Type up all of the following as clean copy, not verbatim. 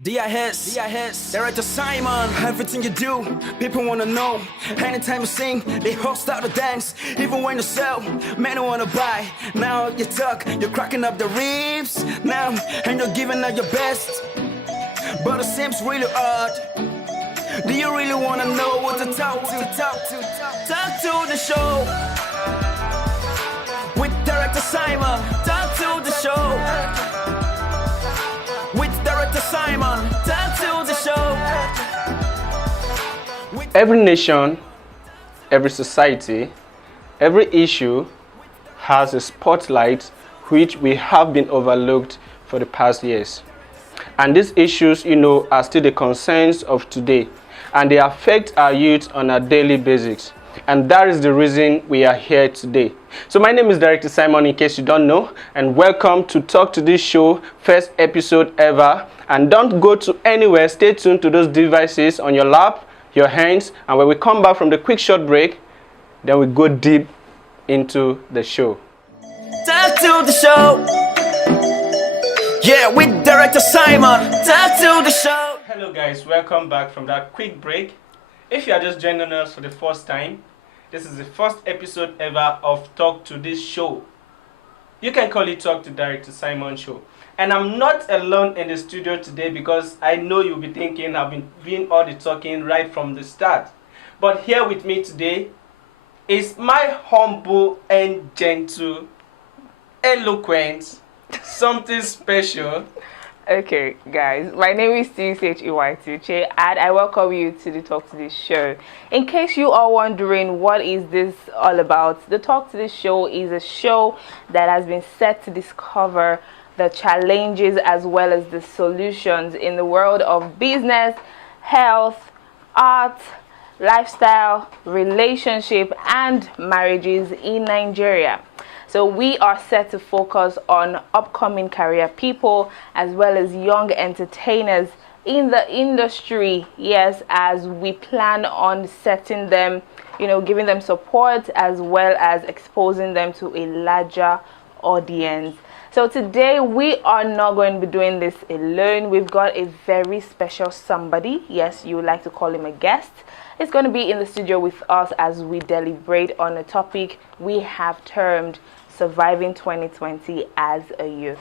DIS, Director Simon. Everything you do, people wanna know. Anytime you sing, they all start to dance. Even when you sell, men don't wanna buy. Now you talk, you're cracking up the ribs. Now, and you're giving out your best. But it seems really odd. Do you really wanna know what to talk to? Talk to the show. With Director Simon. Talk to the show. With Director Simon, talk to the show. Every nation, every society, every issue has a spotlight which we have been overlooked for the past years. And these issues, are still the concerns of today, and they affect our youth on a daily basis. And that is the reason we are here today. So my name is Director Simon, in case you don't know, and welcome to Talk to This Show, first episode ever. And don't go to anywhere, stay tuned to those devices on your lap, your hands, and when we come back from the quick short break, then we go deep into the show. Talk to the show. Yeah, with Director Simon. Talk to the show. Hello guys, welcome back from that quick break. If you are just joining us for the first time, this is the first episode ever of Talk to This Show. You can call it Talk to Director Simon Show. And I'm not alone in the studio today because I know you'll be thinking I've been doing all the talking right from the start. But here with me today is my humble and gentle, eloquent, something special. Okay, guys, my name is Tuchey, and I welcome you to the Talk to This Show. In case you are wondering what is this all about, the Talk to This Show is a show that has been set to discover the challenges as well as the solutions in the world of business, health, art, lifestyle, relationship, and marriages in Nigeria. So we are set to focus on upcoming career people as well as young entertainers in the industry, yes, as we plan on setting them, giving them support as well as exposing them to a larger audience. So today we are not going to be doing this alone. We've got a very special somebody. Yes, you would like to call him a guest. It's going to be in the studio with us as we deliberate on a topic we have termed Surviving 2020 as a Youth.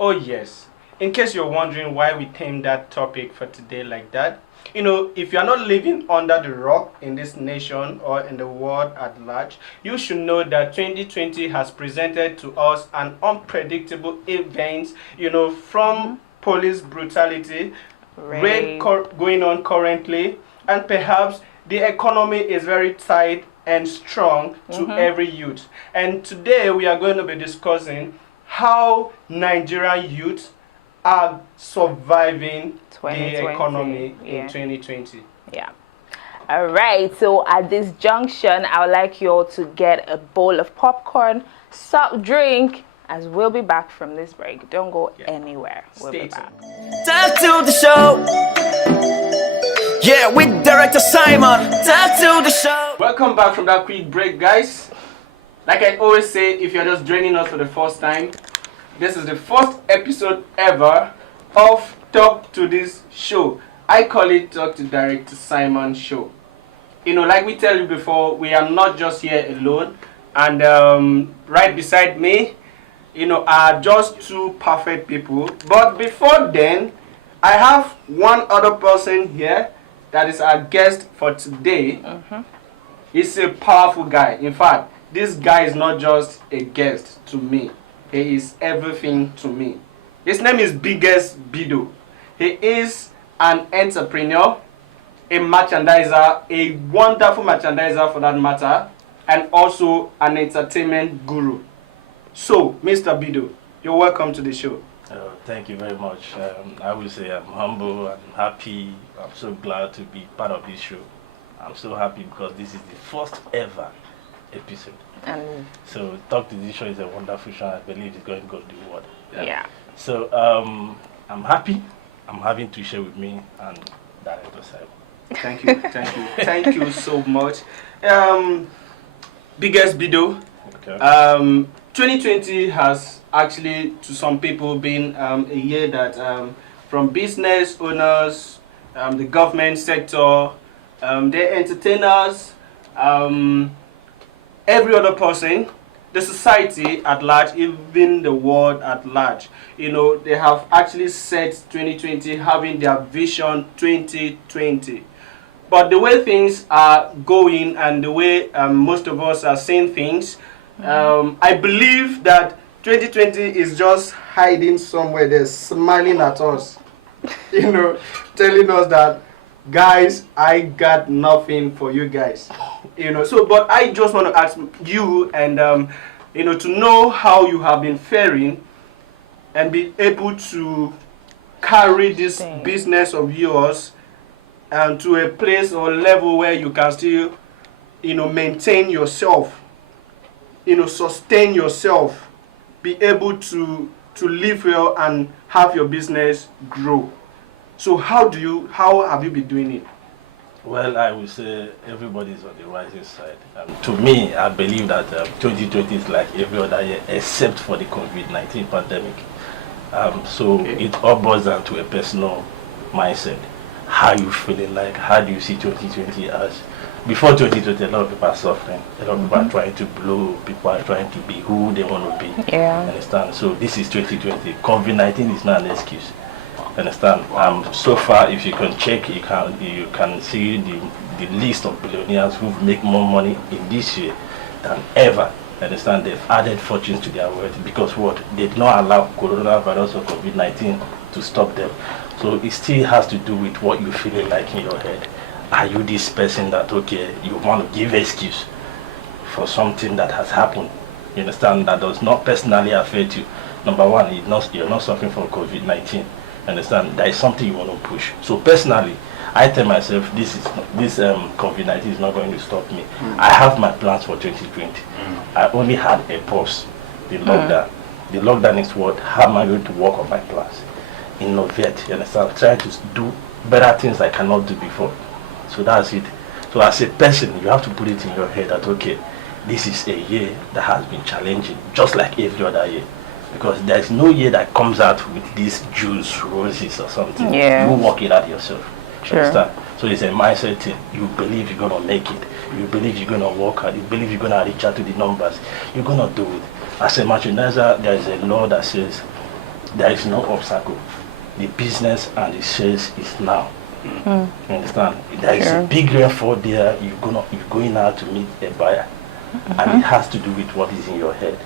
Oh yes, in case you're wondering why we themed that topic for today like that, if you're not living under the rock in this nation or in the world at large, you should know that 2020 has presented to us an unpredictable event, from police brutality, raid going on currently, and perhaps the economy is very tight and strong to every youth. And today we are going to be discussing how Nigerian youth are surviving the economy in 2020. Yeah. All right. So at this junction, I would like you all to get a bowl of popcorn, soft drink, as we'll be back from this break. Don't go anywhere. We'll be back. Talk to the show. Yeah, with Director Simon. Talk to the show. Welcome back from that quick break, guys. Like I always say, if you're just joining us for the first time, this is the first episode ever of Talk to This Show. I call it Talk to Director Simon Show. Like we tell you before, we are not just here alone. And right beside me, are just two perfect people. But before then, I have one other person here that is our guest for today. He's a powerful guy. In fact, this guy is not just a guest to me. He is everything to me. His name is Bedeo. He is an entrepreneur, a merchandiser, a wonderful merchandiser for that matter, and also an entertainment guru. So, Mr. Bedeo, you're welcome to the show. Thank you very much. I will say I'm humble, I'm happy, I'm so glad to be part of this show. I'm so happy because this is the first ever episode. So Talk to This Show is a wonderful show. I believe it's going to go to the world. Yeah. So I'm happy. I'm having Tuchey with me and Director Simon. Thank you so much. Biggest Bedeo. Okay. 2020 has actually, to some people, been a year that from business owners, the government sector, the entertainers, every other person, the society at large, even the world at large. You know, they have actually set 2020 having their vision 2020. But the way things are going and the way most of us are seeing things, I believe that 2020 is just hiding somewhere there, smiling at us, you know, telling us that, guys, I got nothing for you guys, you know. So, but I just want to ask you, and you know, to know how you have been faring, and be able to carry this business of yours to a place or level where you can still, you know, maintain yourself, you know, sustain yourself, be able to live well and have your business grow. So how have you been doing it? Well, I would say everybody's on the rising side. To me, I believe that 2020 is like every other year except for the COVID-19 pandemic. It all boils down to a personal mindset. How you feeling like? How do you see 2020 as? Before 2020, a lot of people are suffering. A lot of people are trying to blow. People are trying to be who they want to be. Yeah. Understand? So this is 2020. COVID-19 is not an excuse. Understand? So far, if you can check, you can see the list of billionaires who make more money in this year than ever. Understand? They've added fortunes to their wealth because what? They did not allow coronavirus or COVID-19 to stop them. So it still has to do with what you're feeling like in your head. Are you this person that, okay, you want to give excuse for something that has happened? You understand? That does not personally affect you. Number one, you're not suffering from COVID-19. Understand? There is something you want to push. So personally, I tell myself this COVID-19 is not going to stop me. I have my plans for 2020. I only had a pause, the lockdown. The lockdown is what? How am I going to work on my plans? Innovate, you understand? Trying to do better things I cannot do before. So that's it. So as a person, you have to put it in your head that, okay, this is a year that has been challenging, just like every other year. Because there's no year that comes out with these juice, roses or something. Yeah. You work it out yourself. Sure. Understand? So it's a mindset thing. You believe you're going to make it. You believe you're going to work hard. You believe you're going to reach out to the numbers. You're going to do it. As a merchandiser, there is a law that says there is no obstacle. The business and the sales is now. You understand? There is a big rainfall there. You're going out to meet a buyer. And it has to do with what is in your head.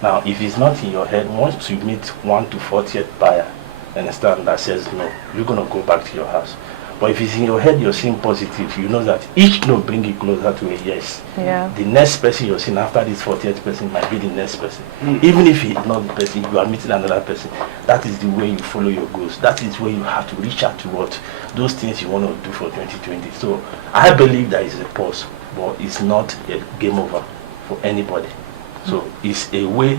Now, if it's not in your head, once you meet 1 to 40th buyer, understand, that says no, you're going to go back to your house. But if it's in your head, you're seeing positive, you know that each no bring you closer to a yes. Yeah. The next person you're seeing after this 40th person might be the next person. Even if it's not the person, you are meeting another person. That is the way you follow your goals. That is where you have to reach out to what those things you want to do for 2020. So I believe there is a pause, but it's not a game over for anybody. So it's a way,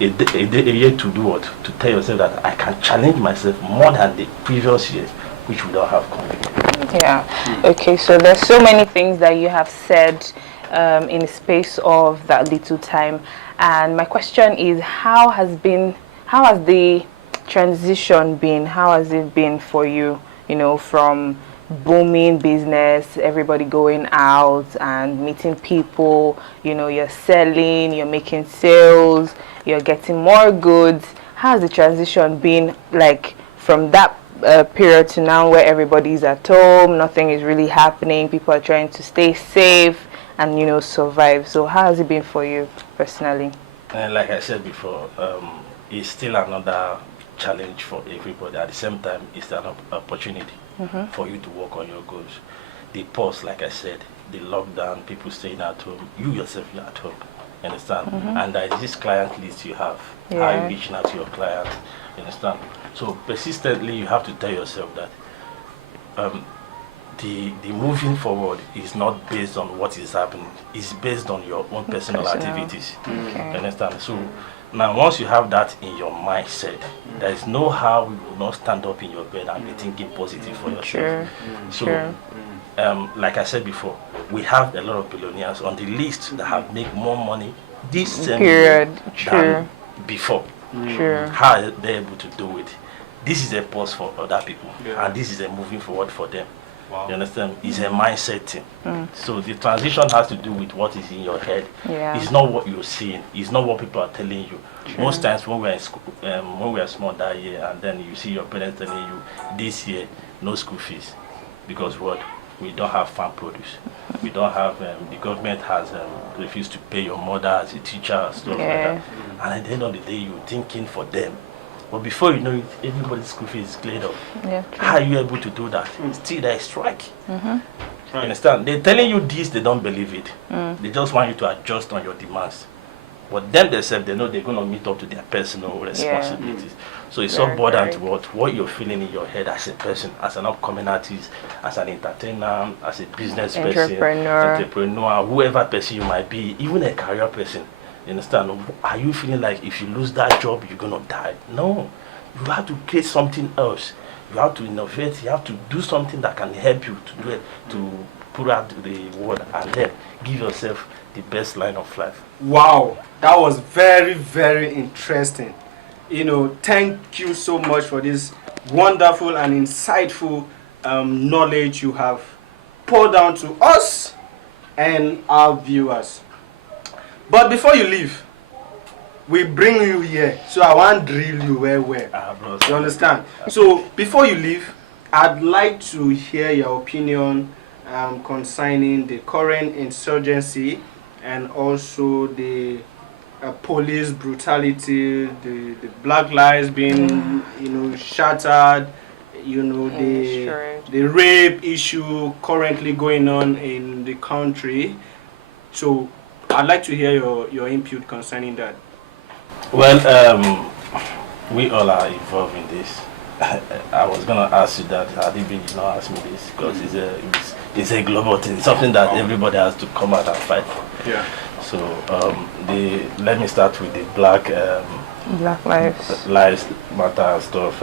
a year to do what? To tell yourself that I can challenge myself more than the previous years, which we don't have coming. Yeah. Okay, so there's so many things that you have said in the space of that little time. And my question is, how has the transition been? How has it been for you, you know, from booming business, everybody going out and meeting people, you know, you're selling, you're making sales, you're getting more goods. How has the transition been like from that period to now where everybody's at home, nothing is really happening, people are trying to stay safe and, you know, survive? So how has it been for you personally? Like I said before, it's still another challenge for everybody. At the same time, it's an opportunity for you to work on your goals. The pause, like I said, the lockdown, people staying at home, you yourself, you're at home, you understand? And there is this client list you have, how you reaching out to your clients, you understand? So persistently, you have to tell yourself that the moving forward is not based on what is happening, it's based on your own personal activities, you understand? So now, once you have that in your mindset, there is no how you will not stand up in your bed and be thinking positive for yourself. So, like I said before, we have a lot of billionaires on the list that have made more money this same year than before. How are they able to do it? this is a pause for other people, and this is a moving forward for them. Wow. You understand? It's a mindset thing. So the transition has to do with what is in your head. It's not what you're seeing. It's not what people are telling you. Most times when we are in school, when we are small that year, and then you see your parents telling you, this year, no school fees. Because what? We don't have farm produce. We don't have, the government has refused to pay your mother as a teacher, stuff like that. And at the end of the day, you're thinking for them. But before you know it, everybody's school fees is cleared up. How are you able to do that? Still there is strike. You understand? They're telling you this, they don't believe it. They just want you to adjust on your demands. But them themselves, they know they're going to meet up to their personal responsibilities. So it's so important to what you're feeling in your head as a person, as an upcoming artist, as an entertainer, as a business person, entrepreneur, whoever person you might be, even a career person. You understand? Are you feeling like if you lose that job, you're going to die? No. You have to create something else. You have to innovate. You have to do something that can help you to do it, to put out the word, and then give yourself the best line of life. Wow, that was very, very interesting. You know, thank you so much for this wonderful and insightful knowledge you have poured down to us and our viewers. But before you leave, we bring you here, so I want to drill you well. You understand? So before you leave, I'd like to hear your opinion concerning the current insurgency and also the police brutality, the black lives being, shattered, the rape issue currently going on in the country. So I'd like to hear your input concerning that. Well, we all are involved in this. I was going to ask you that. I didn't really not ask me this because it's a global thing. It's something that everybody has to come out and fight for. Yeah. So let me start with the Black Lives Matter stuff.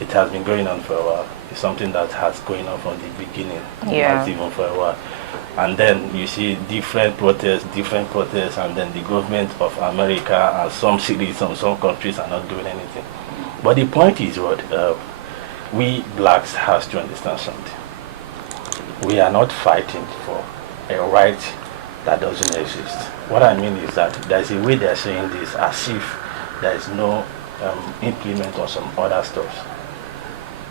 It has been going on for a while. It's something that has going on from the beginning. Not even for a while. And then you see different protests, and then the government of America and some cities and some countries are not doing anything. But the point is what we blacks have to understand something. We are not fighting for a right that doesn't exist. What I mean is that there's a way they're saying this as if there is no implement on some other stuff.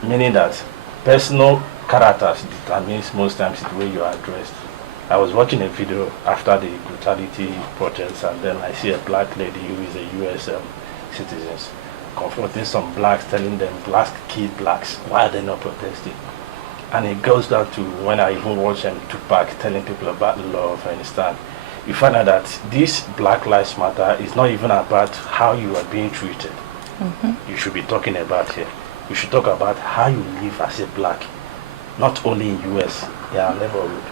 Meaning that personal characters determines most times the way you are dressed. I was watching a video after the brutality protests, and then I see a black lady who is a US citizen confronting some blacks, telling them blacks kill blacks. Why are they not protesting? And it goes down to when I even watch Tuchey telling people about love, I understand. You find out that this Black Lives Matter is not even about how you are being treated. You should be talking about here. You should talk about how you live as a black, not only in US, neighborhood.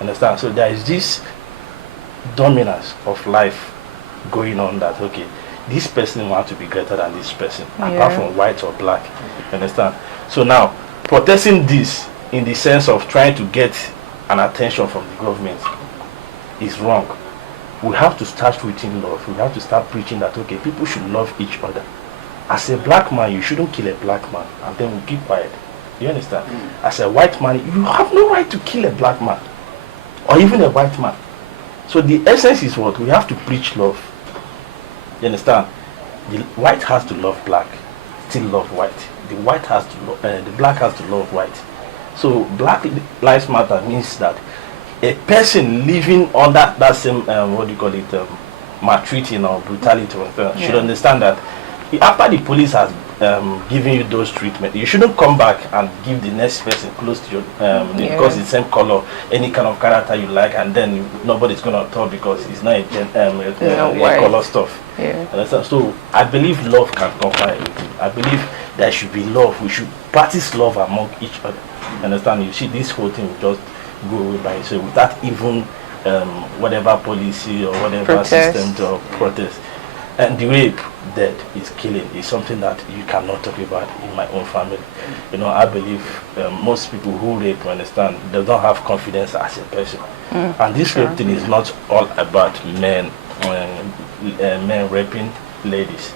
Understand? So there is this dominance of life going on that, okay, this person wants to be greater than this person, apart from white or black. Understand? So now, protesting this in the sense of trying to get an attention from the government is wrong. We have to start within love. We have to start preaching that, okay, people should love each other. As a black man, you shouldn't kill a black man, and then we keep quiet. You understand? As a white man, you have no right to kill a black man, or even a white man. So the essence is what? We have to preach love. You understand? The white has to love black, still love white. The white has to the black has to love white. So Black Lives Matter means that a person living under that same maltreating or brutality should understand that after the police has given you those treatment, you shouldn't come back and give the next person close to you because it's the same color, any kind of character you like, and then nobody's gonna talk because it's not a color stuff. So I believe love can conquer everything. I believe there should be love. We should practice love among each other. Understand? You see, this whole thing will just go away by itself without even whatever policy or whatever system or protest. And the rape that is killing is something that you cannot talk about in my own family. I believe most people who rape, understand, they don't have confidence as a person. And this rape thing is not all about men raping ladies.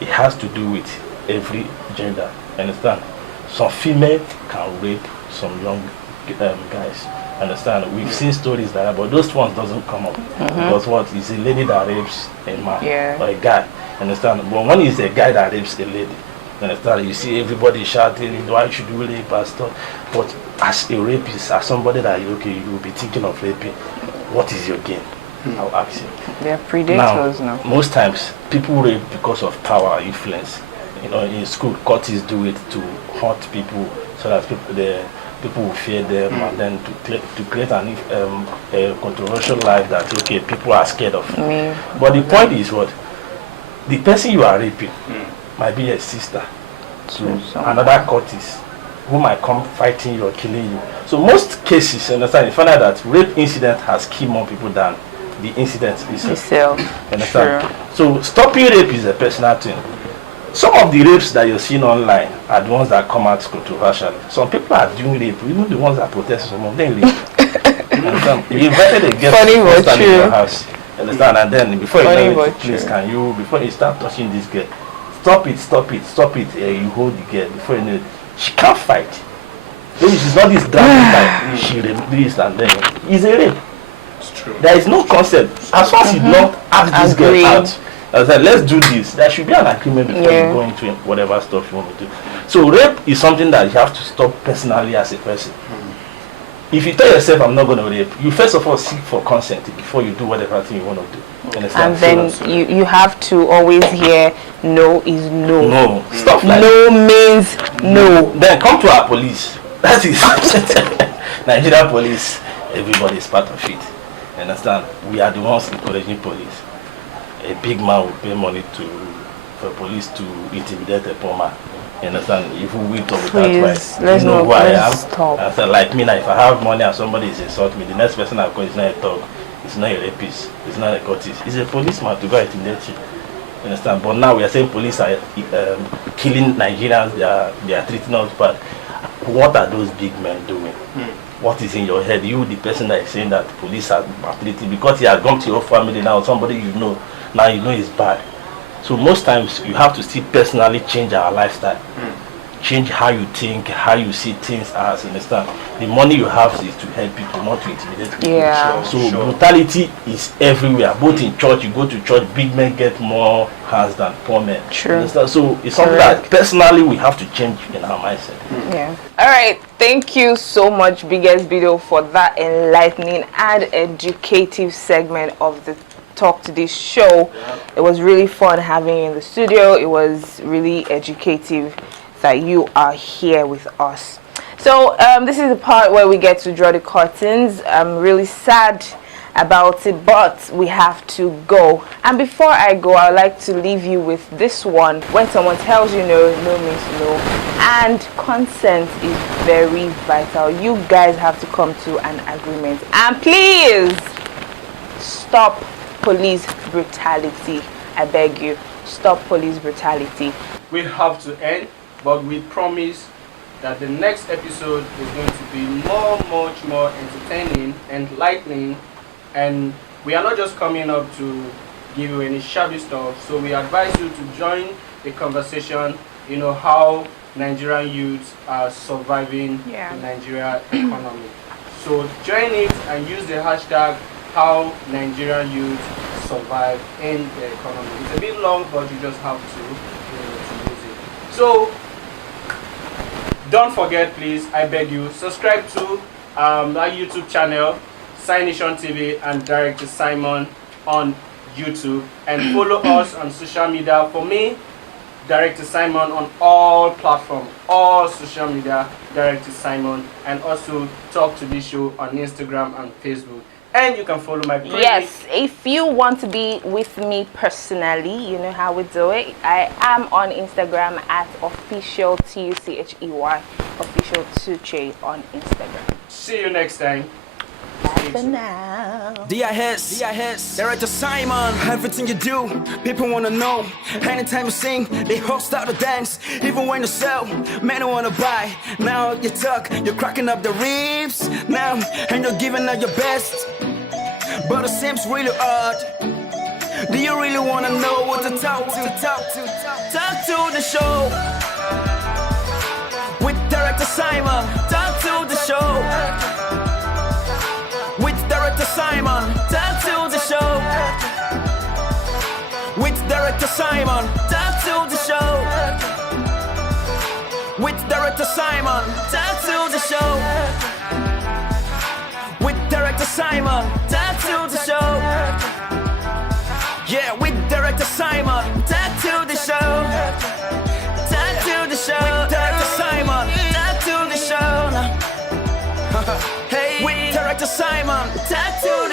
It has to do with every gender. Understand? Some female can rape some young guys. Understand? We've seen stories like that, but those ones doesn't come up because what is a lady that rapes a man or a guy. Understand? But when it's a guy that rapes a lady, understand? You see everybody shouting, "Why should you rape and stuff?" But as a rapist, as somebody that you will be thinking of raping, what is your gain? I'll ask you. They're predators now. Most times, people rape because of power, influence. You know, in school, courts do it to hurt people so that people will fear them, and then to create a controversial life that okay, people are scared of. But the point is what? The person you are raping might be a sister to another courtist who might come fighting you or killing you. So most cases, understand, you find out that rape incident has killed more people than the incident itself. Understand? Sure. So stopping rape is a personal thing. Some of the rapes that you're seeing online are the ones that come out controversial. Some people are doing rape, even the ones that protest, some of them rape. You invited a guest to stand in your house. Understand? And then before you know it, please can you, before you start touching this girl, stop it. You hold the girl. Before you know it, she can't fight. Maybe she's not this drama type. She this and then it's a rape. It's true. There is no concept. As far as you not ask this girl out, I said, let's do this. There should be an agreement before you go into whatever stuff you want to do. So rape is something that you have to stop personally as a person. If you tell yourself, I'm not going to rape, you first of all seek for consent before you do whatever thing you want to do. And then you have to always hear no is no. No. Stuff like no means no. Then come to our police. That is Nigerian police. Everybody is part of it. Understand? We are the ones encouraging police. A big man will pay money for police to intimidate a poor man. You understand? If we talk without rights, you know who I am. I said, like me now, if I have money and somebody is insulting me, the next person I call is not a thug, it's not a rapist, it's not a cultist, it's a policeman to go intimidate you. You understand? But now we are saying police are killing Nigerians, they are treating us bad. What are those big men doing? What is in your head? You, the person that is saying that police are treating, because he has gone to your family now, somebody you know, now you know it's bad. So most times you have to still personally change our lifestyle. Change how you think, how you see things as, understand? The money you have is to help people, not to intimidate people. Yeah. So brutality is everywhere. Both in church, you go to church, big men get more hands than poor men. True. So it's something that personally we have to change in our mindset. Yeah. All right. Thank you so much, Biggest Bedeo, for that enlightening and educative segment of the Talk to This show. It was really fun having you in the studio. It was really educative that you are here with us. So this is the part where we get to draw the curtains. I'm really sad about it, but we have to go. And before I go, I would like to leave you with this one. When someone tells you no, no means no, and consent is very vital. You guys have to come to an agreement. And please stop police brutality. I beg you, stop police brutality. We have to end, but we promise that the next episode is going to be much more entertaining, enlightening, and we are not just coming up to give you any shabby stuff. So we advise you to join the conversation, you know, how Nigerian youths are surviving the Nigeria economy. So join it and use the hashtag how Nigerian youth survive in the economy. It's a bit long, but you just have to use it. So don't forget, please, I beg you, subscribe to our YouTube channel, Signation TV, and Director Simon on YouTube, and follow us on social media. For me, Director Simon on all platforms, all social media, Director Simon, and also Talk to This Show on Instagram and Facebook. And you can follow my page. Yes, if you want to be with me personally, you know how we do it. I am on Instagram at official Tuchey, official Tuchey on Instagram. See you next time. Bye for now. DIS, Director Simon. Everything you do, people wanna know. Anytime you sing, they all start to dance. Even when you sell, men don't wanna buy. Now you talk, you're cracking up the ribs. Now, and you're giving out your best. But it seems really odd. Do you really wanna know what to talk to? Talk to the show. With director Simon, talk to the show. With director Simon, talk to the show. With director Simon, talk to the show. With director Simon, talk to the show. With director Simon, talk to the show. Yeah, with director Simon, talk to the show. Talk to the show. With director Simon, talk to the show. Hey, with director Simon, talk to